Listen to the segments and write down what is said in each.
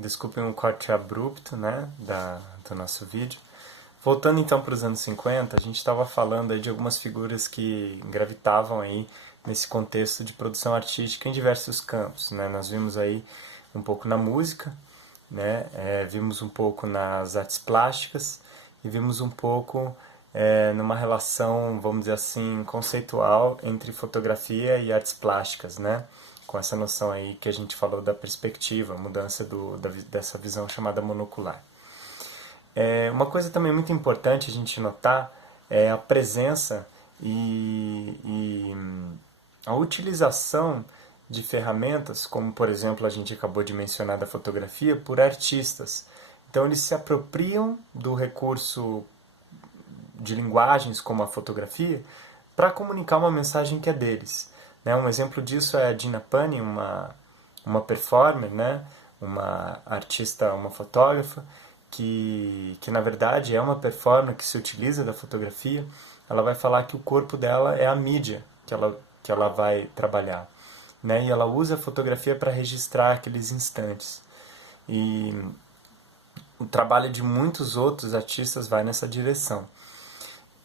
Desculpem o corte abrupto, né, do nosso vídeo. Voltando então para os anos 50, a gente estava falando aí de algumas figuras que gravitavam aí nesse contexto de produção artística em diversos campos, né? Nós vimos aí um pouco na música, né? Vimos um pouco nas artes plásticas e vimos um pouco numa relação, vamos dizer assim, conceitual entre fotografia e artes plásticas, né? Com essa noção aí que a gente falou da perspectiva, mudança dessa visão chamada monocular. Uma coisa também muito importante a gente notar é a presença e a utilização de ferramentas, como por exemplo a gente acabou de mencionar da fotografia, por artistas. Então eles se apropriam do recurso de linguagens como a fotografia para comunicar uma mensagem que é deles. Um exemplo disso é a Gina Pani, uma performer, né? Uma artista, uma fotógrafa, que na verdade é uma performer que se utiliza da fotografia. Ela vai falar que o corpo dela é a mídia que ela vai trabalhar, né? E ela usa a fotografia para registrar aqueles instantes. E o trabalho de muitos outros artistas vai nessa direção.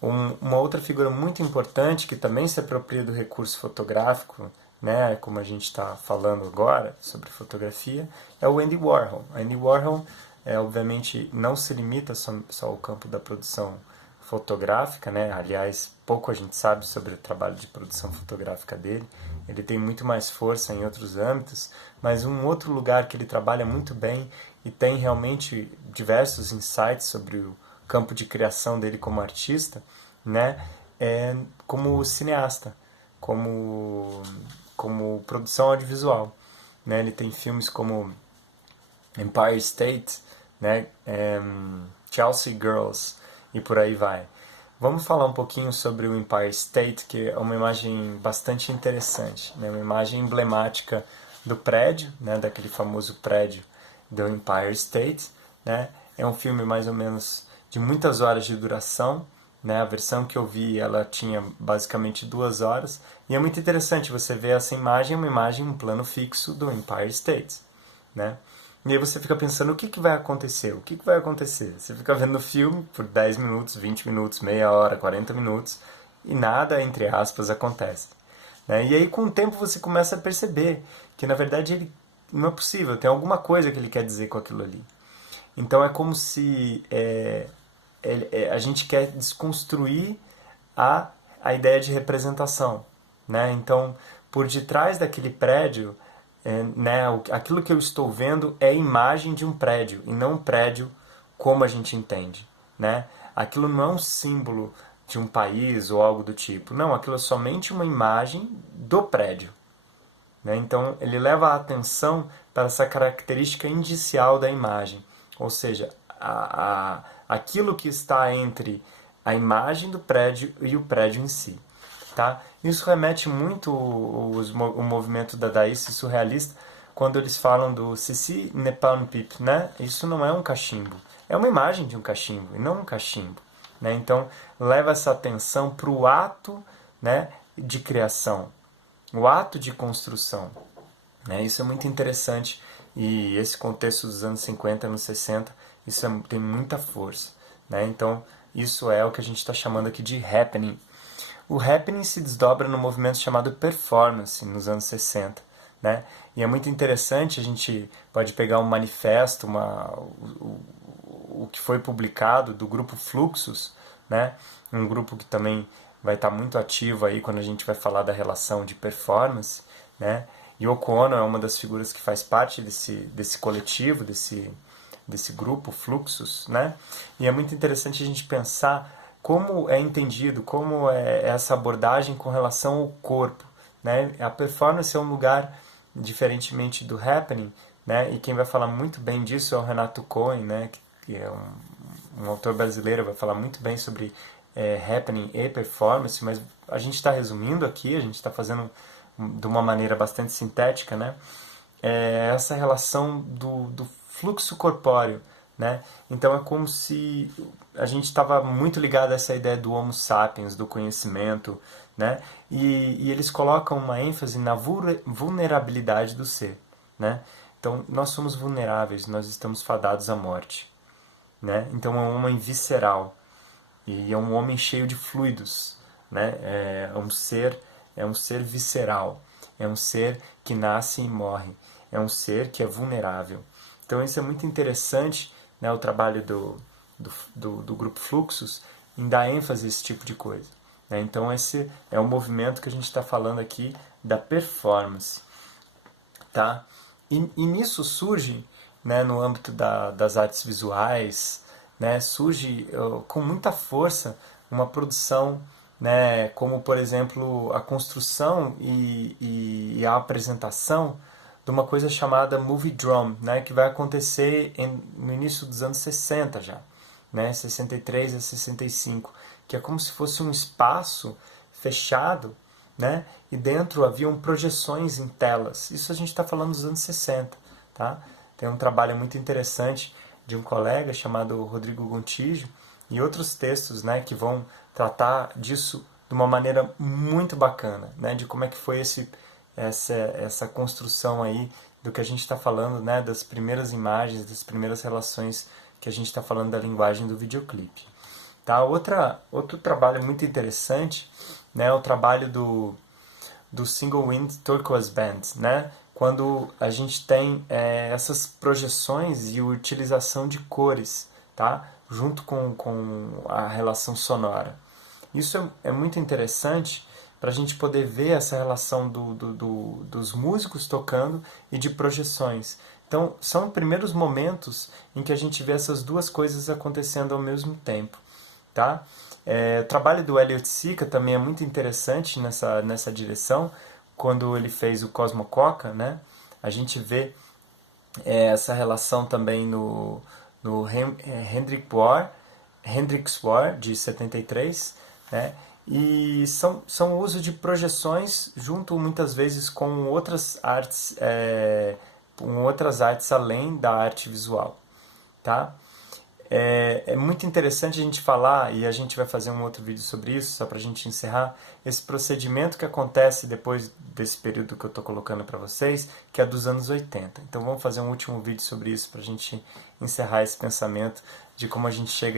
Uma outra figura muito importante que também se apropria do recurso fotográfico, né, como a gente está falando agora sobre fotografia, é o Andy Warhol. Andy Warhol, obviamente, não se limita só ao campo da produção fotográfica, né? Aliás, pouco a gente sabe sobre o trabalho de produção fotográfica dele. Ele tem muito mais força em outros âmbitos, mas um outro lugar que ele trabalha muito bem e tem realmente diversos insights sobre o campo de criação dele como artista, né, como cineasta, como produção audiovisual, né? Ele tem filmes como Empire State, né, Chelsea Girls e por aí vai. Vamos falar um pouquinho sobre o Empire State, que é uma imagem bastante interessante, né? Uma imagem emblemática do prédio, né, daquele famoso prédio do Empire State, né? É um filme mais ou menos de muitas horas de duração, né? A versão que eu vi, ela tinha basicamente 2 horas, e é muito interessante você ver essa imagem, um plano fixo do Empire State, né? E aí você fica pensando, o que vai acontecer? O que vai acontecer? Você fica vendo o filme por 10 minutos, 20 minutos, meia hora, 40 minutos, e nada, entre aspas, acontece, né? E aí com o tempo você começa a perceber que na verdade ele não é possível, tem alguma coisa que ele quer dizer com aquilo ali. Então é como se a gente quer desconstruir a ideia de representação, né? Então, por detrás daquele prédio, né, aquilo que eu estou vendo é a imagem de um prédio, e não um prédio como a gente entende, né? Aquilo não é um símbolo de um país ou algo do tipo. Não, aquilo é somente uma imagem do prédio, né? Então, ele leva a atenção para essa característica indicial da imagem, ou seja, aquilo que está entre a imagem do prédio e o prédio em si. Tá? Isso remete muito o movimento dadaísta e surrealista quando eles falam do Ceci n'est pas un pipe, né? Isso não é um cachimbo, é uma imagem de um cachimbo e não um cachimbo, né? Então leva essa atenção para o ato, né, de criação, o ato de construção, né? Isso é muito interessante e esse contexto dos anos 50, anos 60, isso tem muita força, né? Então isso é o que a gente está chamando aqui de happening. O happening se desdobra no movimento chamado performance, nos anos 60. Né? E é muito interessante, a gente pode pegar um manifesto, o que foi publicado do grupo Fluxus, né? Um grupo que também vai estar muito ativo aí quando a gente vai falar da relação de performance. Né? Yoko Ono é uma das figuras que faz parte desse coletivo, desse grupo Fluxus. Né? E é muito interessante a gente pensar como é entendido, como é essa abordagem com relação ao corpo, né? A performance é um lugar, diferentemente do happening, né? E quem vai falar muito bem disso é o Renato Cohen, né? Que é um autor brasileiro, vai falar muito bem sobre happening e performance, mas a gente está resumindo aqui, a gente está fazendo de uma maneira bastante sintética, né? Essa relação do fluxo corpóreo, né? Então é como se a gente estava muito ligado a essa ideia do Homo sapiens, do conhecimento, né? E eles colocam uma ênfase na vulnerabilidade do ser, né? Então, nós somos vulneráveis, nós estamos fadados à morte, né? Então, é um homem visceral e é um homem cheio de fluidos, né? É um ser visceral, é um ser que nasce e morre, é um ser que é vulnerável. Então, isso é muito interessante, né? O trabalho do Grupo Fluxus em dar ênfase a esse tipo de coisa, né? Então, esse é o movimento que a gente está falando aqui da performance. Tá? E nisso surge, né, no âmbito das artes visuais, né, surge com muita força uma produção, né, como, por exemplo, a construção e a apresentação de uma coisa chamada Movie Drum, né, que vai acontecer no início dos anos 60 já, né, 63 a 65, que é como se fosse um espaço fechado, né? E dentro haviam projeções em telas. Isso a gente está falando dos anos 60. Tá? Tem um trabalho muito interessante de um colega chamado Rodrigo Gontijo e outros textos, né, que vão tratar disso de uma maneira muito bacana, né, de como é que foi essa construção aí do que a gente está falando, né, das primeiras imagens, das primeiras relações que a gente está falando da linguagem do videoclipe. Tá? Outro trabalho muito interessante, né, é o trabalho do Single Wind Turquoise Band, né, quando a gente tem essas projeções e utilização de cores, tá, junto com a relação sonora. Isso é muito interessante para a gente poder ver essa relação dos músicos tocando e de projeções. Então, são primeiros momentos em que a gente vê essas duas coisas acontecendo ao mesmo tempo. Tá? O trabalho do Elliot Sica também é muito interessante nessa direção, quando ele fez o Cosmococa, né? A gente vê essa relação também no Hendrix War, de 73, né? E são o uso de projeções junto muitas vezes com outras artes além da arte visual, tá? É muito interessante a gente falar, e a gente vai fazer um outro vídeo sobre isso, só para a gente encerrar, esse procedimento que acontece depois desse período que eu estou colocando para vocês, que é dos anos 80. Então vamos fazer um último vídeo sobre isso para a gente encerrar esse pensamento de como a gente chega